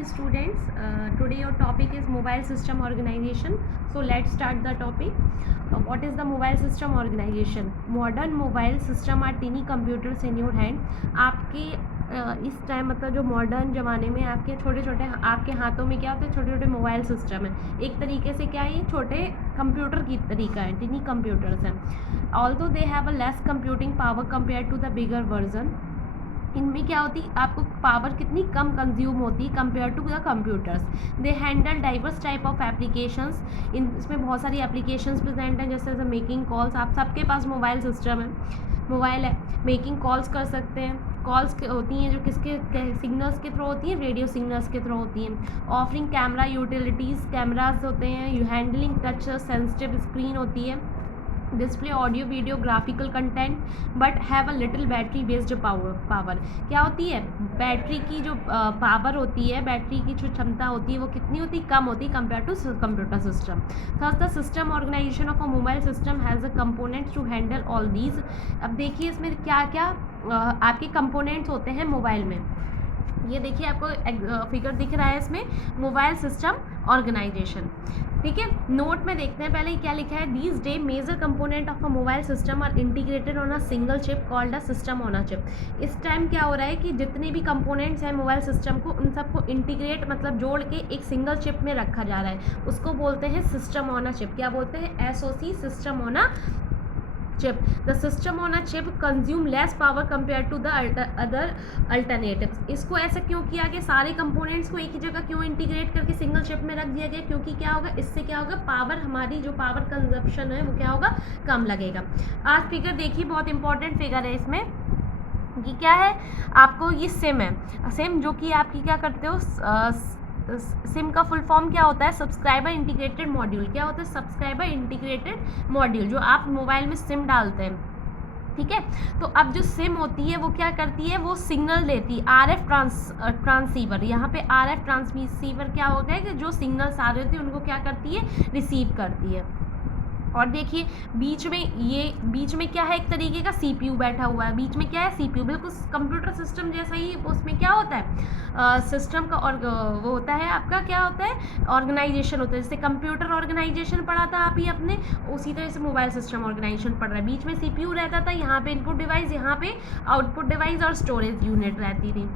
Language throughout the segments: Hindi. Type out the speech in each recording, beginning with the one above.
morning students. Today your topic is mobile system organization. So let's start the topic. What is the mobile system organization? Modern mobile system are tiny computers in your hand. आपके इस टाइम मतलब जो मॉडर्न ज़माने में आपके छोटे छोटे आपके हाथों में क्या होते हैं, छोटे छोटे मोबाइल सिस्टम है. एक तरीके से क्या है, ये छोटे कंप्यूटर की तरीका है, टिनी कंप्यूटर्स हैं. Although they have a less computing power compare to the bigger version. इनमें क्या होती है, आपको पावर कितनी कम कंज्यूम होती है compare to the computers. They handle diverse type of applications. इसमें बहुत सारी एप्लीकेशंस प्रेजेंट हैं, जैसे मेकिंग कॉल्स. आप सबके पास मोबाइल सिस्टम है, मोबाइल है. मेकिंग कॉल्स कर सकते हैं. कॉल्स होती हैं जो किसके सिग्नल्स के थ्रू होती हैं, रेडियो सिग्नल्स के थ्रू होती हैं. ऑफरिंग कैमरा यूटिलिटीज़, कैमराज होते हैं. You handling touch sensitive screen होती है. Display audio video graphical content but have a little battery based power. क्या होती है, बैटरी की जो पावर होती है, बैटरी की जो क्षमता होती है वो कितनी होती है, कम होती है compare to computer system. Thus the system organisation of a mobile system has a components to handle all these. अब देखिए इसमें क्या क्या आपके कंपोनेंट्स होते हैं मोबाइल में. ये देखिए आपको फिगर दिख रहा है इसमें, मोबाइल सिस्टम ऑर्गेनाइजेशन. ठीक है, नोट में देखते हैं पहले क्या लिखा है. These day major component of a mobile system are integrated on a single chip called a system on a chip. इस टाइम क्या हो रहा है कि जितने भी कंपोनेंट्स हैं मोबाइल सिस्टम को, उन सबको इंटीग्रेट मतलब जोड़ के एक सिंगल चिप में रखा जा रहा है. उसको बोलते हैं सिस्टम ऑन अ चिप. क्या बोलते हैं, SoC, system on a chip. The system on a chip consume less power compared to the other alternatives. इसको ऐसा क्यों किया गया, सारे कंपोनेंट्स को एक ही जगह क्यों इंटीग्रेट करके सिंगल चिप में रख दिया गया, क्योंकि क्या होगा, इससे क्या होगा, पावर हमारी जो पावर कंजप्शन है वो क्या होगा, कम लगेगा. आज फिगर देखिए, बहुत इंपॉर्टेंट फिगर है इसमें. ये क्या है, आपको ये सिम है. सिम जो कि आपकी क्या करते हो, सिम का फुल फॉर्म क्या होता है, सब्सक्राइबर इंटीग्रेटेड मॉड्यूल. क्या होता है, सब्सक्राइबर इंटीग्रेटेड मॉड्यूल, जो आप मोबाइल में सिम डालते हैं. ठीक है, तो अब जो सिम होती है वो क्या करती है, वो सिग्नल देती है. RF ट्रांसीवर, यहाँ पे RF ट्रांसमीसीवर क्या होता है कि जो सिग्नल्स आ रहे होते हैं उनको क्या करती है, रिसीव करती है. और देखिए बीच में क्या है, एक तरीके का CPU बैठा हुआ है. बीच में क्या है, CPU, बिल्कुल कंप्यूटर सिस्टम जैसा ही. उसमें क्या होता है, सिस्टम का और वो होता है आपका, क्या होता है, ऑर्गेनाइजेशन होता है. जैसे कंप्यूटर ऑर्गेनाइजेशन पढ़ा था आप ही अपने, उसी तरह से मोबाइल सिस्टम ऑर्गेनाइजेशन पढ़ रहा है. बीच में CPU रहता था, यहाँ पे इनपुट डिवाइस, यहाँ पे आउटपुट डिवाइस और स्टोरेज यूनिट रहती थी.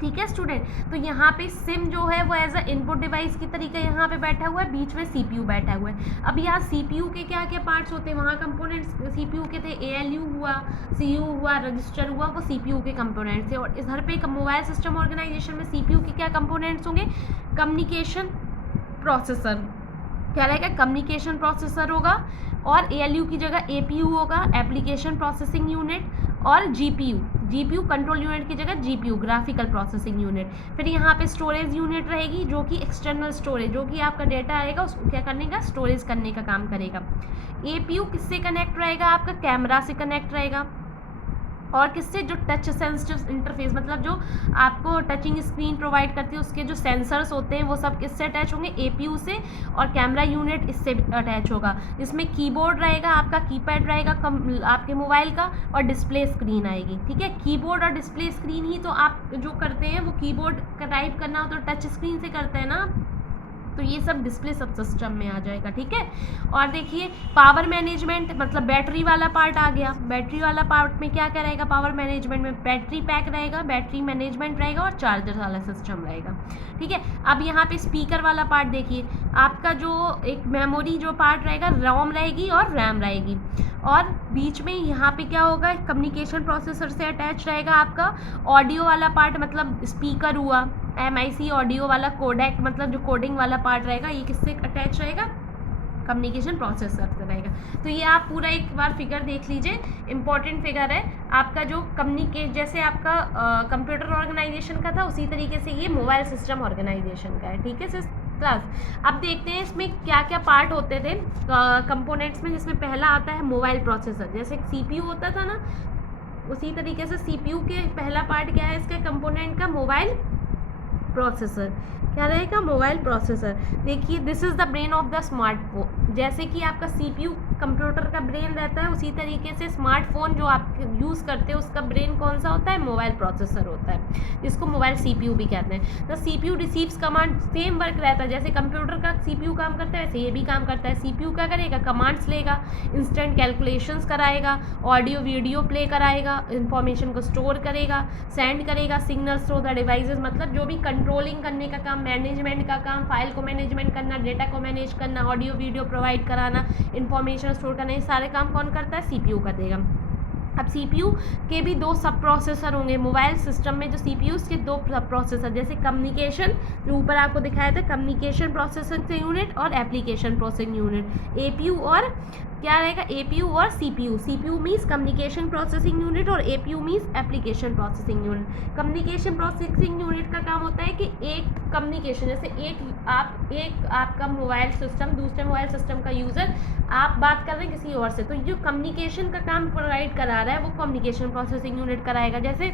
ठीक है स्टूडेंट, तो यहाँ पे सिम जो है वो एज अ इनपुट डिवाइस की तरीके यहाँ पे बैठा हुआ है, बीच में CPU बैठा हुआ है. अब यहाँ CPU के क्या क्या पार्ट्स होते हैं, वहाँ कंपोनेंट्स CPU के थे, ALU हुआ, CU हुआ, रजिस्टर हुआ, वो CPU के कंपोनेंट्स थे. और इधर पे मोबाइल सिस्टम ऑर्गेनाइजेशन में CPU के क्या कंपोनेंट्स होंगे, कम्युनिकेशन प्रोसेसर. क्या रहेगा, कम्युनिकेशन प्रोसेसर होगा. और ALU की जगह APU होगा, एप्लीकेशन प्रोसेसिंग यूनिट. और GPU कंट्रोल यूनिट की जगह GPU, ग्राफिकल प्रोसेसिंग यूनिट. फिर यहाँ पे स्टोरेज यूनिट रहेगी, जो कि एक्सटर्नल स्टोरेज, जो कि आपका डेटा आएगा उसको क्या करने का, स्टोरेज करने का काम करेगा. APU किससे कनेक्ट रहेगा, आपका कैमरा से कनेक्ट रहेगा. और किससे, जो टच सेंसिटिव इंटरफेस, मतलब जो आपको टचिंग स्क्रीन प्रोवाइड करती है, उसके जो सेंसर्स होते हैं वो सब किससे अटैच होंगे, APU से. और कैमरा यूनिट इससे अटैच होगा. इसमें कीबोर्ड रहेगा, आपका कीपैड रहेगा आपके मोबाइल का, और डिस्प्ले स्क्रीन आएगी. ठीक है, कीबोर्ड और डिस्प्ले स्क्रीन ही तो आप जो करते हैं, वो कीबोर्ड का टाइप करना हो तो टच स्क्रीन से करते हैं ना, तो ये सब डिस्प्ले सब सिस्टम में आ जाएगा. ठीक है, और देखिए पावर मैनेजमेंट, मतलब बैटरी वाला पार्ट आ गया. बैटरी वाला पार्ट में क्या क्या रहेगा, पावर मैनेजमेंट में बैटरी पैक रहेगा, बैटरी मैनेजमेंट रहेगा, और चार्जर वाला सिस्टम रहेगा. ठीक है, अब यहाँ पे स्पीकर वाला पार्ट देखिए, आपका जो एक मेमोरी जो पार्ट रहेगा, ROM रहेगी और RAM रहेगी. और बीच में यहाँ पे क्या होगा, कम्युनिकेशन प्रोसेसर से अटैच रहेगा आपका ऑडियो वाला पार्ट, मतलब स्पीकर हुआ, MIC ऑडियो वाला, कोडेक मतलब जो कोडिंग वाला पार्ट रहेगा, ये किससे अटैच रहेगा, कम्युनिकेशन प्रोसेसर से रहेगा. तो ये आप पूरा एक बार फिगर देख लीजिए, इंपॉर्टेंट फिगर है आपका. जो जैसे आपका कंप्यूटर ऑर्गेनाइजेशन का था, उसी तरीके से ये मोबाइल सिस्टम ऑर्गेनाइजेशन का है. ठीक है क्लास, अब देखते हैं इसमें क्या क्या पार्ट होते थे कंपोनेंट्स में. जिसमें पहला आता है मोबाइल प्रोसेसर. जैसे CPU होता था ना, उसी तरीके से CPU के पहला पार्ट क्या है इसका कंपोनेंट का, मोबाइल प्रोसेसर. क्या रहेगा, मोबाइल प्रोसेसर. देखिए this is the brain of the smartphone. जैसे कि आपका CPU कंप्यूटर का ब्रेन रहता है, उसी तरीके से स्मार्टफोन जो आप यूज़ करते हैं उसका ब्रेन कौन सा होता है, मोबाइल प्रोसेसर होता है, जिसको मोबाइल CPU भी कहते हैं। The CPU receives command, same work रहता है, जैसे कंप्यूटर का CPU काम करता है वैसे ये भी काम करता है। CPU क्या करेगा, कमांड्स लेगा, इंस्टेंट कैलकुलेशंस कराएगा, ऑडियो वीडियो प्ले कराएगा, इंफॉर्मेशन को स्टोर करेगा, सेंड करेगा सिग्नल्स थ्रू द डिवाइसेस, मतलब जो भी कंट्रोलिंग करने का काम, मैनेजमेंट का काम, फाइल को मैनेजमेंट करना, डेटा को मैनेज करना, ऑडियो वीडियो प्रोवाइड कराना, इंफॉर्मेशन स्टोर करना, ये सारे काम कौन करता है, CPU कर देगा। अब CPU के भी दो सब प्रोसेसर होंगे मोबाइल सिस्टम में, जो CPUs के दो सब प्रोसेसर, जैसे कम्युनिकेशन जो ऊपर आपको दिखाया था, कम्युनिकेशन प्रोसेसिंग यूनिट और एप्लीकेशन प्रोसेसिंग यूनिट, APU और क्या रहेगा, APU और CPU। CPU means communication processing unit और APU means application processing unit. Communication processing unit का काम होता है कि एक कम्युनिकेशन, जैसे एक आपका मोबाइल सिस्टम दूसरे मोबाइल सिस्टम का यूज़र, आप बात कर रहे हैं किसी और से, तो जो कम्युनिकेशन का काम प्रोवाइड करा रहा है वो कम्युनिकेशन प्रोसेसिंग यूनिट कराएगा। जैसे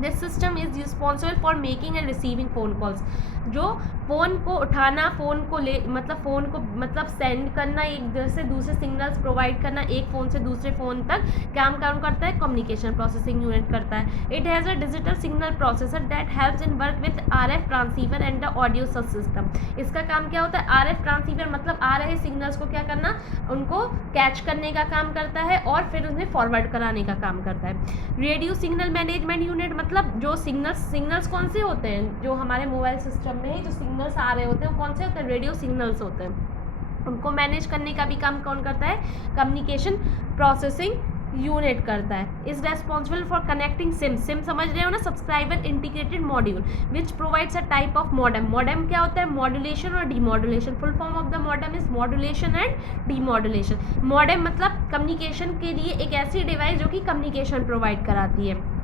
this system is responsible for making and receiving phone calls, जो फ़ोन को उठाना, फ़ोन को मतलब सेंड करना, एक से दूसरे सिग्नल्स प्रोवाइड करना, एक फ़ोन से दूसरे फ़ोन तक काम करता है, कम्युनिकेशन प्रोसेसिंग यूनिट करता है। It has a digital signal processor that helps in work with RF transceiver and the audio सब सिस्टम। इसका काम क्या होता है, RF ट्रांसीवर मतलब आ रहे सिग्नल्स को क्या करना, उनको कैच करने का काम करता है और फिर उन्हें फॉरवर्ड कराने का काम करता है। रेडियो सिग्नल मैनेजमेंट यूनिट मतलब जो सिग्नल्स कौन से होते हैं, जो हमारे मोबाइल सिस्टम में जो सिग्नल्स आ रहे होते हैं वो कौन से होते हैं, रेडियो सिग्नल्स होते हैं, उनको मैनेज करने का भी काम कौन करता है, कम्युनिकेशन प्रोसेसिंग यूनिट करता है। Is responsible for connecting SIM समझ रहे हो ना, subscriber integrated module which provides a type of modem. Modem क्या होता है, मॉड्यूलेशन और demodulation. Full form of the modem is modulation and demodulation. Modem मतलब कम्युनिकेशन के लिए एक ऐसी डिवाइस जो कि कम्युनिकेशन प्रोवाइड कराती है।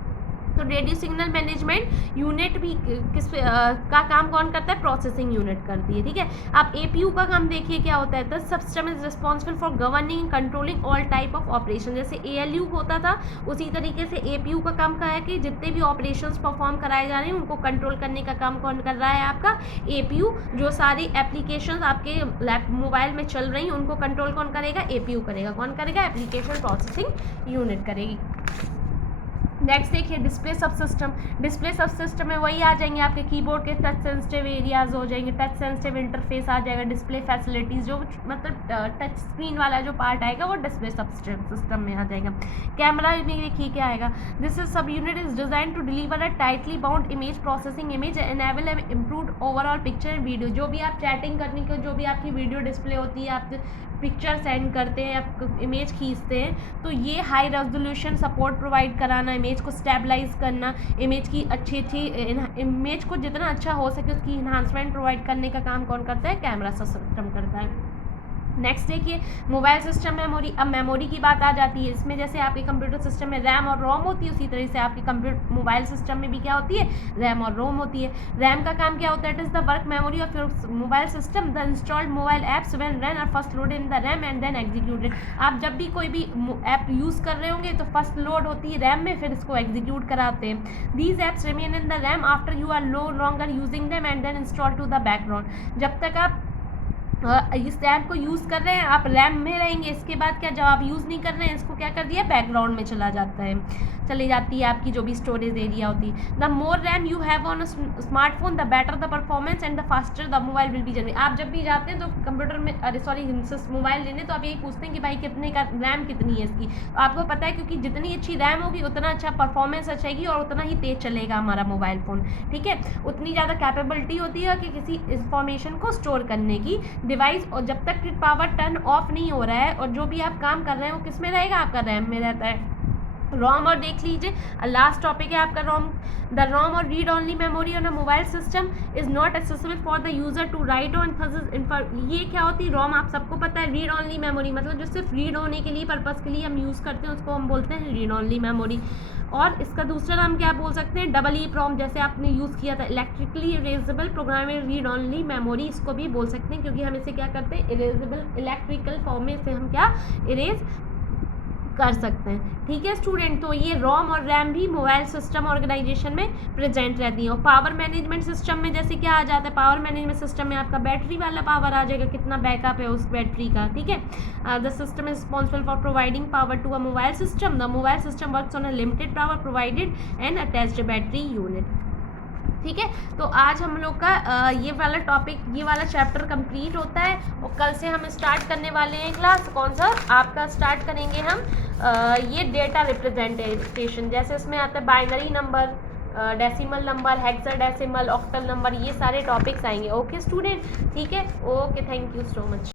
तो रेडियो सिग्नल मैनेजमेंट यूनिट भी का काम कौन करता है, प्रोसेसिंग यूनिट करती है, ठीक है। आप APU का काम देखिए क्या होता है, the system is responsible for governing controlling all type of operation. जैसे ALU होता था उसी तरीके से APU का काम का है कि जितने भी ऑपरेशंस परफॉर्म कराए जा रहे हैं उनको कंट्रोल करने का काम कौन कर रहा है, आपका APU। जो सारी एप्लीकेशंस आपके मोबाइल में चल रही हैं उनको कंट्रोल कौन करेगा, APU करेगा। कौन करेगा, एप्लीकेशन प्रोसेसिंग यूनिट करेगी। नेक्स्ट देखिए डिस्प्ले सब सिस्टम। डिस्प्ले सब सिस्टम में वही आ जाएंगे आपके कीबोर्ड के टच सेंसिटिव एरियाज हो जाएंगे, टच सेंसिटिव इंटरफेस आ जाएगा, डिस्प्ले फैसिलिटीज़ जो मतलब टच स्क्रीन वाला जो पार्ट आएगा वो डिस्प्ले सब सिस्टम में आ जाएगा। कैमरा में देखिए क्या आएगा, this is sub unit is design to deliver a tightly bound image processing image enable improved overall picture and video. जो भी आप चैटिंग करने के, जो भी आपकी वीडियो डिस्प्ले होती है, आप पिक्चर सेंड करते हैं, आप इमेज खींचते हैं, तो ये हाई रेजोल्यूशन सपोर्ट प्रोवाइड कराना, इमेज को स्टेबलाइज करना, इमेज की अच्छी इमेज को जितना अच्छा हो सके उसकी इन्हांसमेंट प्रोवाइड करने का काम कौन करता है, कैमरा सिस्टम करता है। नेक्स्ट देखिए मोबाइल सिस्टम मेमोरी। अब मेमोरी की बात आ जाती है इसमें, जैसे आपके कंप्यूटर सिस्टम में रैम और रोम होती है उसी तरह से आपके कंप्यूटर मोबाइल सिस्टम में भी क्या होती है, रैम और रोम होती है। रैम का काम क्या होता है, it is the work memory of your mobile system, the installed mobile apps when run are first loaded in the RAM and then executed. आप जब भी कोई भी ऐप यूज़ कर रहे होंगे तो फर्स्ट लोड होती है रैम में, फिर इसको एग्जीक्यूट कराते हैं। These apps remain in the RAM after you are no longer using them and then install to the background. जब तक आप इस ऐप को यूज़ कर रहे हैं आप रैम में रहेंगे, इसके बाद क्या, जब आप यूज़ नहीं कर रहे हैं इसको क्या कर दिया, बैकग्राउंड में चली जाती है आपकी जो भी स्टोरेज एरिया होती है। The more RAM you have on smartphone the better the performance and the faster the mobile will be generate. आप जब भी जाते हैं तो कंप्यूटर में मोबाइल लेने तो आप यही पूछते हैं कि भाई कितने का रैम कितनी है इसकी। आपको पता है क्योंकि जितनी अच्छी रैम होगी उतना अच्छा परफॉर्मेंस अच्छेगी और उतना ही तेज चलेगा हमारा मोबाइल फ़ोन, ठीक है। उतनी ज़्यादा कैपेबिलिटी होती है कि किसी इंफॉर्मेशन को स्टोर करने की डिवाइस, और जब तक पावर टर्न ऑफ नहीं हो रहा है और जो भी आप काम कर रहे हैं वो किस में रहेगा, आपका रैम में रहता है। रोम और देख लीजिए, लास्ट टॉपिक है आपका रोम। The ROM or read only memory on a mobile system is not accessible for the user to write on. ये क्या होती है रोम, आप सबको पता है, रीड ओनली मेमोरी मतलब जो सिर्फ रीड होने के लिए पर्पज़ के लिए हम यूज़ करते हैं उसको हम बोलते हैं रीड ओनली मेमोरी। और इसका दूसरा नाम क्या बोल सकते हैं, डबल EEPROM, जैसे आपने यूज़ किया था electrically erasable programmable read only memory, इसको भी बोल सकते हैं क्योंकि हम इसे क्या करते हैं, इरेजेबल इलेक्ट्रिकल फॉर्म में इसे हम क्या इरेज कर सकते हैं। ठीक है स्टूडेंट, तो ये रोम और रैम भी मोबाइल सिस्टम ऑर्गेनाइजेशन में प्रेजेंट रहती है। और पावर मैनेजमेंट सिस्टम में जैसे क्या आ जाता है, पावर मैनेजमेंट सिस्टम में आपका बैटरी वाला पावर आ जाएगा, कितना बैकअप है उस बैटरी का। ठीक है, the system is responsible for providing power to a mobile system. The mobile system works on a limited power provided and attached battery unit. ठीक है, तो आज हम लोग का ये वाला टॉपिक, ये वाला चैप्टर कंप्लीट होता है और कल से हम स्टार्ट करने वाले हैं क्लास। कौन सा आपका स्टार्ट करेंगे हम, ये डेटा रिप्रेजेंटेशन, जैसे इसमें आता है binary number, decimal number, hexadecimal, octal number, ये सारे टॉपिक्स आएंगे। ओके स्टूडेंट, ठीक है, okay, thank you so much.